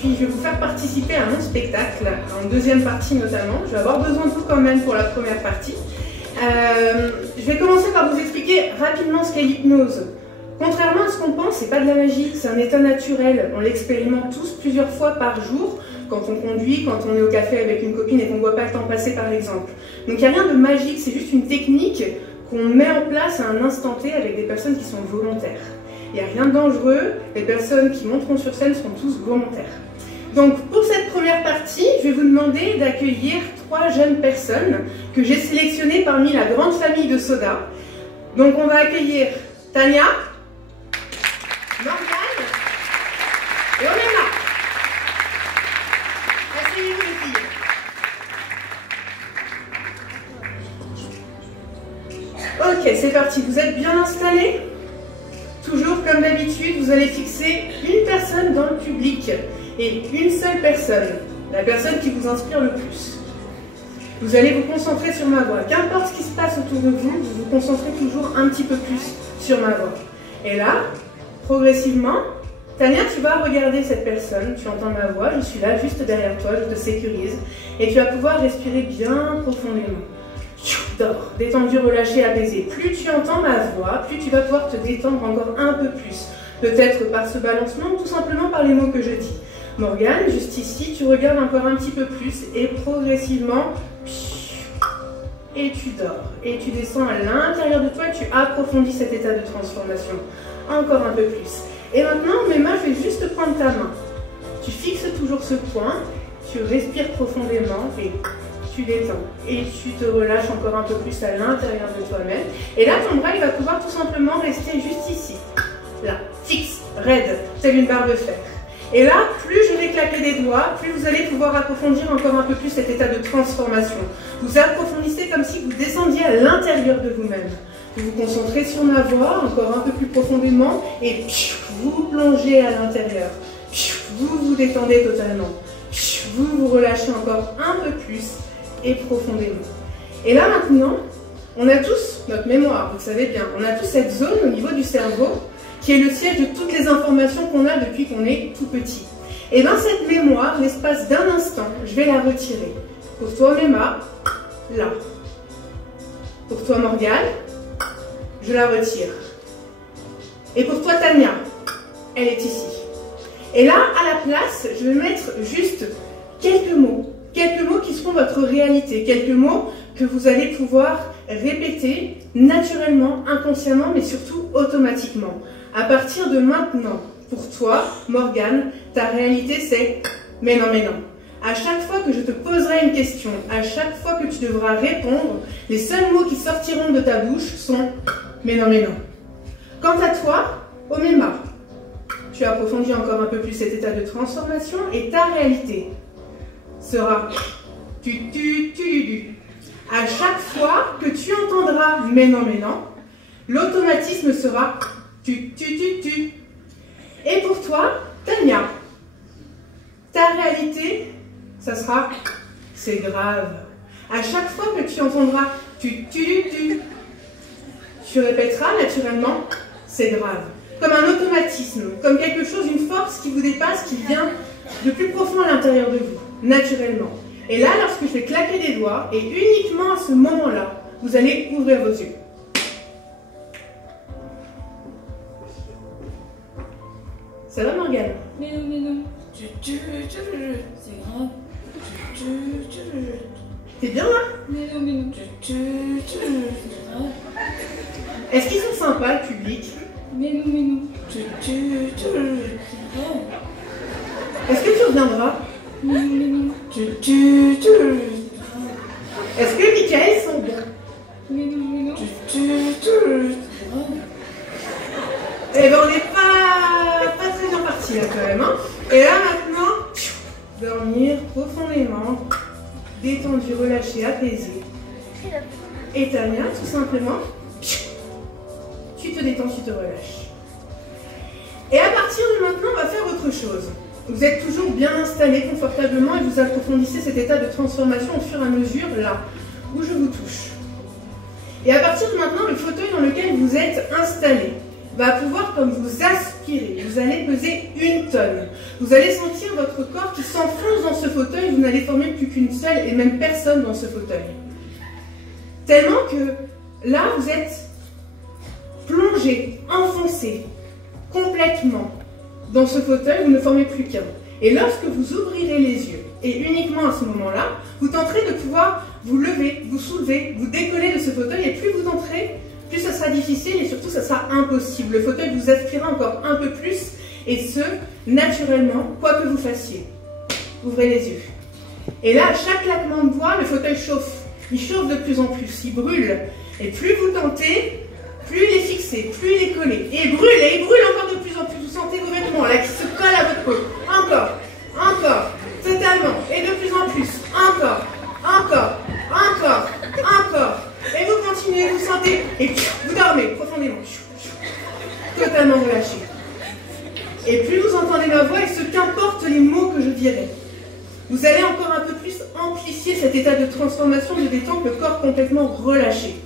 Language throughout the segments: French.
puis je vais vous faire participer à mon spectacle, en deuxième partie notamment. Je vais avoir besoin de vous quand même pour la première partie. Je vais commencer par vous expliquer rapidement ce qu'est l'hypnose. Contrairement à ce qu'on pense, c'est pas de la magie, c'est un état naturel. On l'expérimente tous plusieurs fois par jour, quand on conduit, quand on est au café avec une copine et qu'on ne voit pas le temps passer par exemple. Donc il n'y a rien de magique, c'est juste une technique qu'on met en place à un instant T avec des personnes qui sont volontaires. Il n'y a rien de dangereux, les personnes qui monteront sur scène seront tous volontaires. Donc pour cette première partie, je vais vous demander d'accueillir 3 jeunes personnes que j'ai sélectionnées parmi la grande famille de Soda. Donc on va accueillir Tania, Morgane et Omema. Asseyez-vous les filles. Ok, c'est parti. Vous êtes bien installés? Toujours comme d'habitude, vous allez fixer une personne dans le public et une seule personne, la personne qui vous inspire le plus. Vous allez vous concentrer sur ma voix. Qu'importe ce qui se passe autour de vous, vous vous concentrez toujours un petit peu plus sur ma voix. Et là, progressivement, Tania, tu vas regarder cette personne, tu entends ma voix, je suis là juste derrière toi, je te sécurise, et tu vas pouvoir respirer bien profondément. Dors, détendu, relâché, apaisé. Plus tu entends ma voix, plus tu vas pouvoir te détendre encore un peu plus. Peut-être par ce balancement ou tout simplement par les mots que je dis. Morgane, juste ici, tu regardes encore un petit peu plus et progressivement, et tu dors. Et tu descends à l'intérieur de toi et tu approfondis cet état de transformation. Encore un peu plus. Et maintenant, mes mains, je vais juste prendre ta main. Tu fixes toujours ce point, tu respires profondément et tu détends. Et tu te relâches encore un peu plus à l'intérieur de toi-même. Et là, ton bras, il va pouvoir tout simplement rester juste ici. Là, fixe, raide, telle une barre de fer. Et là, plus je vais claquer des doigts, plus vous allez pouvoir approfondir encore un peu plus cet état de transformation. Vous approfondissez comme si vous descendiez à l'intérieur de vous-même. Vous vous concentrez sur ma voix encore un peu plus profondément et vous plongez à l'intérieur. Vous vous détendez totalement. Vous vous relâchez encore un peu plus et profondément. Et là maintenant, on a tous notre mémoire, vous le savez bien. On a tous cette zone au niveau du cerveau qui est le siège de toutes les informations qu'on a depuis qu'on est tout petit. Et dans cette mémoire, l'espace d'un instant, je vais la retirer. Pour toi, Omema, là. Pour toi, Morgane, je la retire. Et pour toi, Tania, elle est ici. Et là, à la place, je vais mettre juste quelques mots qui seront votre réalité, quelques mots que vous allez pouvoir répéter naturellement, inconsciemment, mais surtout automatiquement. À partir de maintenant, pour toi, Morgane, ta réalité c'est « mais non, mais non ». À chaque fois que je te poserai une question, à chaque fois que tu devras répondre, les seuls mots qui sortiront de ta bouche sont « mais non, mais non ». Quant à toi, Omema, tu approfondis encore un peu plus cet état de transformation et ta réalité sera « tu. À chaque fois que tu entendras « mais non, l'automatisme sera « tu. Et pour toi, Tania, ta réalité, ça sera « c'est grave ». À chaque fois que tu entendras « tu répéteras naturellement « c'est grave ». Comme un automatisme, comme quelque chose, une force qui vous dépasse, qui vient de plus profond à l'intérieur de vous, naturellement. Et là, lorsque je vais claquer des doigts, et uniquement à ce moment-là, vous allez ouvrir vos yeux. Ça va, Morgane? Mais non. C'est grave. T'es bien là? Mais non. C'est grave. Est-ce qu'ils sont sympas, le public? Mais non. C'est grave. Est-ce que tu reviendras? Mais non. Est-ce que Michael sont bons? Mais non. Eh ben on n'est pas très bien parti là quand même. Hein. Et là maintenant, dormir profondément, détendu, relâché, apaisé. Et Tania, tout simplement, tu te détends, tu te relâches. Et à partir de maintenant, on va faire autre chose. Vous êtes toujours bien installé confortablement et vous approfondissez cet état de transformation au fur et à mesure, là, où je vous touche. Et à partir de maintenant, le fauteuil dans lequel vous êtes installé, va pouvoir comme vous aspirer. Vous allez peser 1 tonne. Vous allez sentir votre corps qui s'enfonce dans ce fauteuil. Vous n'allez former plus qu'une seule et même personne dans ce fauteuil. Tellement que là, vous êtes plongé, enfoncé complètement dans ce fauteuil. Vous ne formez plus qu'un. Et lorsque vous ouvrirez les yeux, et uniquement à ce moment-là, vous tenterez de pouvoir vous lever, vous soulever, vous décoller de ce fauteuil. Et plus vous entrez, plus ça sera difficile et surtout ça sera impossible. Le fauteuil vous aspirera encore un peu plus et ce, naturellement, quoi que vous fassiez. Ouvrez les yeux. Et là, à chaque claquement de doigts, le fauteuil chauffe. Il chauffe de plus en plus, il brûle. Et plus vous tentez, plus il est fixé, plus il est collé. Et il brûle encore de plus en plus. Vous sentez vos vêtements là qui se collent à votre peau. Encore, encore, totalement. Et de plus en plus. Encore, encore, encore, encore. Et vous continuez, vous sentez, et vous dormez profondément. Totalement relâché. Et plus vous entendez ma voix, et ce qu'importe les mots que je dirai, vous allez encore un peu plus amplifier cet état de transformation, de détente, le corps complètement relâché.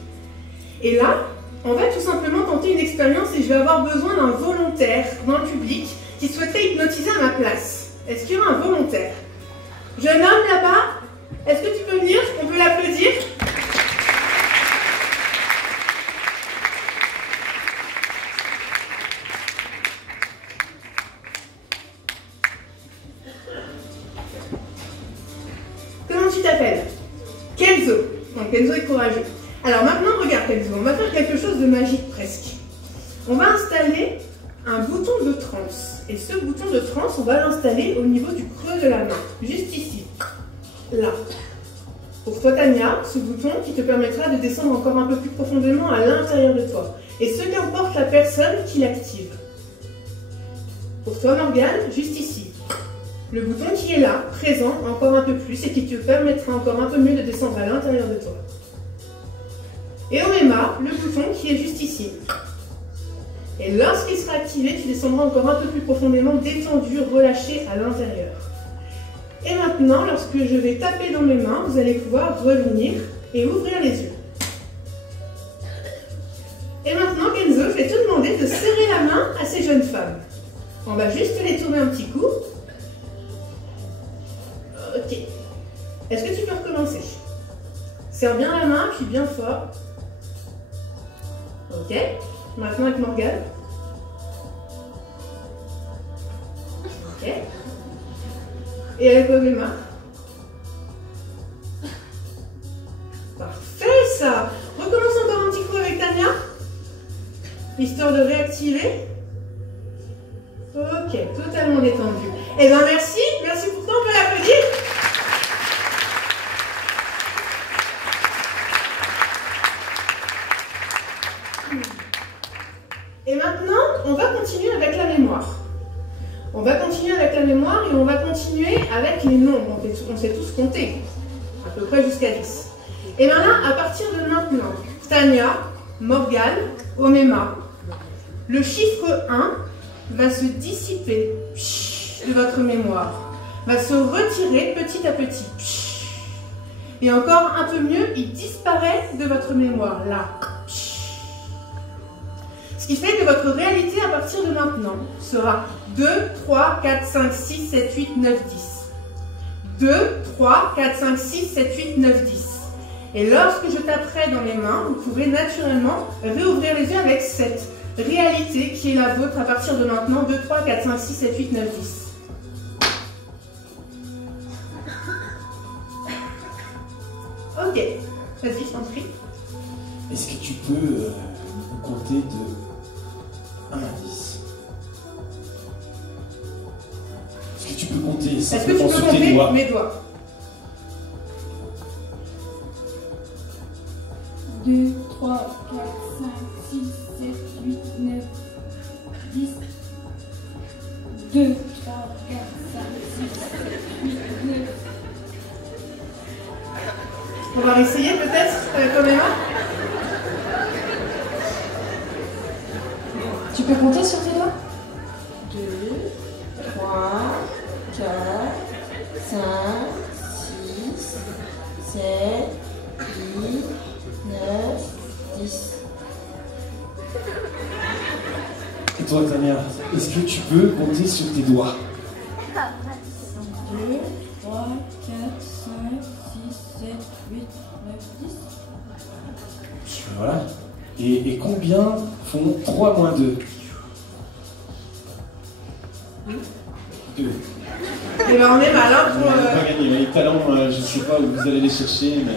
Et là, on va tout simplement tenter une expérience et je vais avoir besoin d'un volontaire dans le public qui souhaitait hypnotiser à ma place. Est-ce qu'il y aura un volontaire? Jeune homme là-bas, est-ce que tu peux venir? On peut l'applaudir? Comment tu t'appelles? Kenzo. Donc Kenzo est courageux. Alors maintenant, regarde Kenzo, on va faire quelque chose de magique presque. On va installer un bouton de transe. Et ce bouton de transe, on va l'installer au niveau du creux de la main. Juste ici. Là. Pour toi, Tania, ce bouton qui te permettra de descendre encore un peu plus profondément à l'intérieur de toi. Et ce qu'importe la personne qui l'active. Pour toi, Morgane, juste ici. Le bouton qui est là, présent, encore un peu plus, et qui te permettra encore un peu mieux de descendre à l'intérieur de toi. Et au Emma, le bouton qui est juste ici. Et lorsqu'il sera activé, tu descendras encore un peu plus profondément, détendu, relâché à l'intérieur. Et maintenant, lorsque je vais taper dans mes mains, vous allez pouvoir revenir et ouvrir les yeux. Et maintenant, Kenzo, je vais te demander de serrer la main à ces jeunes femmes. On va juste les tourner un petit coup. Ok. Est-ce que tu peux recommencer? Serre bien la main, puis bien fort. Ok. Maintenant avec Morgane. Ok. Et avec Emma. Parfait ça. Recommence encore un petit coup avec Tania. Histoire de réactiver. Ok, totalement détendu. Eh bien merci, merci pour ça, on peut l'applaudir. Et maintenant, on va continuer avec la mémoire. On va continuer avec la mémoire et on va continuer avec les nombres. On sait tous compter, à peu près jusqu'à 10. Et maintenant, à partir de maintenant, Tania, Morgane, Omema, le chiffre 1 va se dissiper de votre mémoire, va se retirer petit à petit. Et encore un peu mieux, il disparaît de votre mémoire, là. Ce qui fait que votre réalité à partir de maintenant sera 2, 3, 4, 5, 6, 7, 8, 9, 10. 2, 3, 4, 5, 6, 7, 8, 9, 10. Et lorsque je taperai dans mes mains, vous pourrez naturellement réouvrir les yeux avec cette réalité qui est la vôtre à partir de maintenant. 2, 3, 4, 5, 6, 7, 8, 9, 10. Ok, vas-y, je t'en prie. Est-ce que tu peux compter de 1 à 10? Est-ce que tu peux compter simplement sur tes doigts? Mes doigts. 2, 3, 4, 5, 6, 7, 8, 9, 10. 2, 3, 4, 5, 6, 7, 8, 9. On va essayer peut-être, quand même. Tu peux compter sur tes doigts? 2, 3, 4, 5, 6, 7, 8, 9, 10. toi, Tania, est-ce que tu peux compter sur tes doigts? 2, 3, 4, 5, 6, 7, 8, 9, 10. Voilà. Et combien font 3 moins 2? 2. Et ben on est malin Vous pour... n'avez pas gagné. Les talents, je ne sais pas où vous allez les chercher, mais...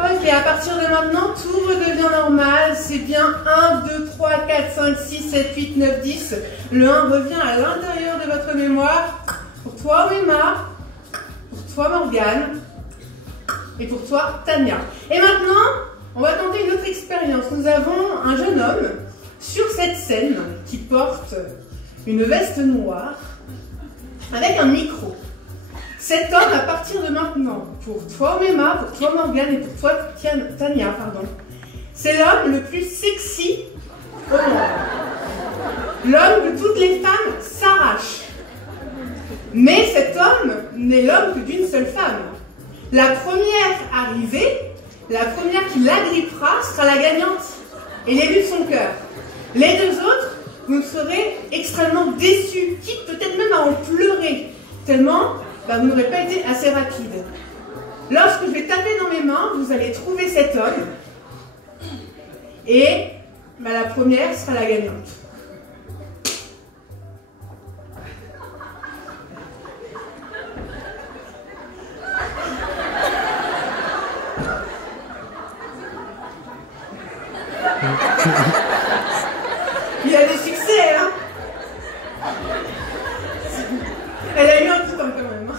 Ok, à partir de maintenant, tout redevient normal. C'est bien 1, 2, 3, 4, 5, 6, 7, 8, 9, 10. Le 1 revient à l'intérieur de votre mémoire. Pour toi, Wema. Pour toi, Morgane. Et pour toi, Tania. Et maintenant, on va tenter une autre expérience. Nous avons un jeune homme sur cette scène qui porte une veste noire avec un micro. Cet homme, à partir de maintenant, pour toi Wema, pour toi Morgane et pour toi Tania, c'est l'homme le plus sexy au monde. L'homme que toutes les femmes s'arrachent. Mais cet homme n'est l'homme que d'une seule femme. La première arrivée, la première qui l'agrippera sera la gagnante et l'élu de son cœur. Les deux autres, vous serez extrêmement déçus, quitte peut-être même à en pleurer, tellement vous n'aurez pas été assez rapide. Lorsque je vais taper dans mes mains, vous allez trouver cet homme et la première sera la gagnante. Il a des succès, hein? Elle a eu un petit temps quand même.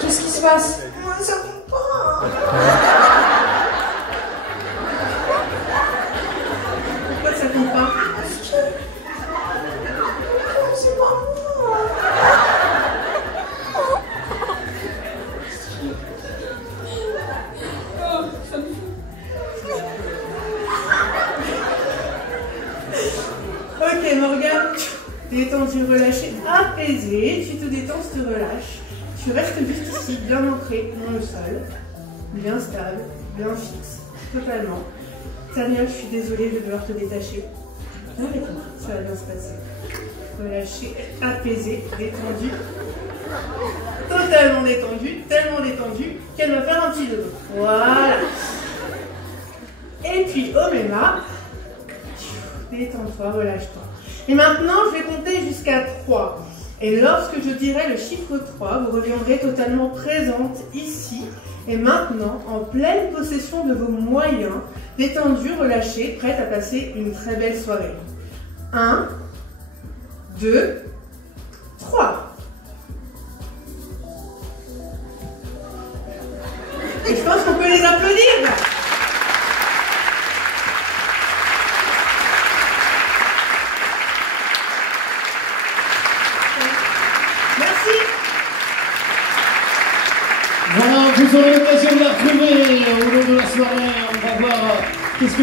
Qu'est-ce qui se passe? Moi, ça compte pas. Pourquoi ça compte pas? C'est pas moi. Ok, Morgane, détendu, relâché, apaisé. Tu te détends, tu te relâches. Tu restes juste ici, bien ancré dans le sol, bien stable, bien fixe, totalement. Tania, je suis désolée, je vais devoir te détacher. Arrête-moi, ça va bien se passer. Relâché, apaisé, détendu. Totalement détendu, tellement détendu qu'elle va faire un petit dodo. Voilà. Et puis, Wema, détends-toi, relâche-toi. Et maintenant, je vais compter jusqu'à 3. Et lorsque je dirai le chiffre 3, vous reviendrez totalement présente ici et maintenant en pleine possession de vos moyens, détendus, relâchés, prête à passer une très belle soirée. 1, 2, 3. Et je pense qu'on peut les applaudir. Voilà, vous aurez l'occasion de la retrouver au long de la soirée. On va voir qu'est-ce que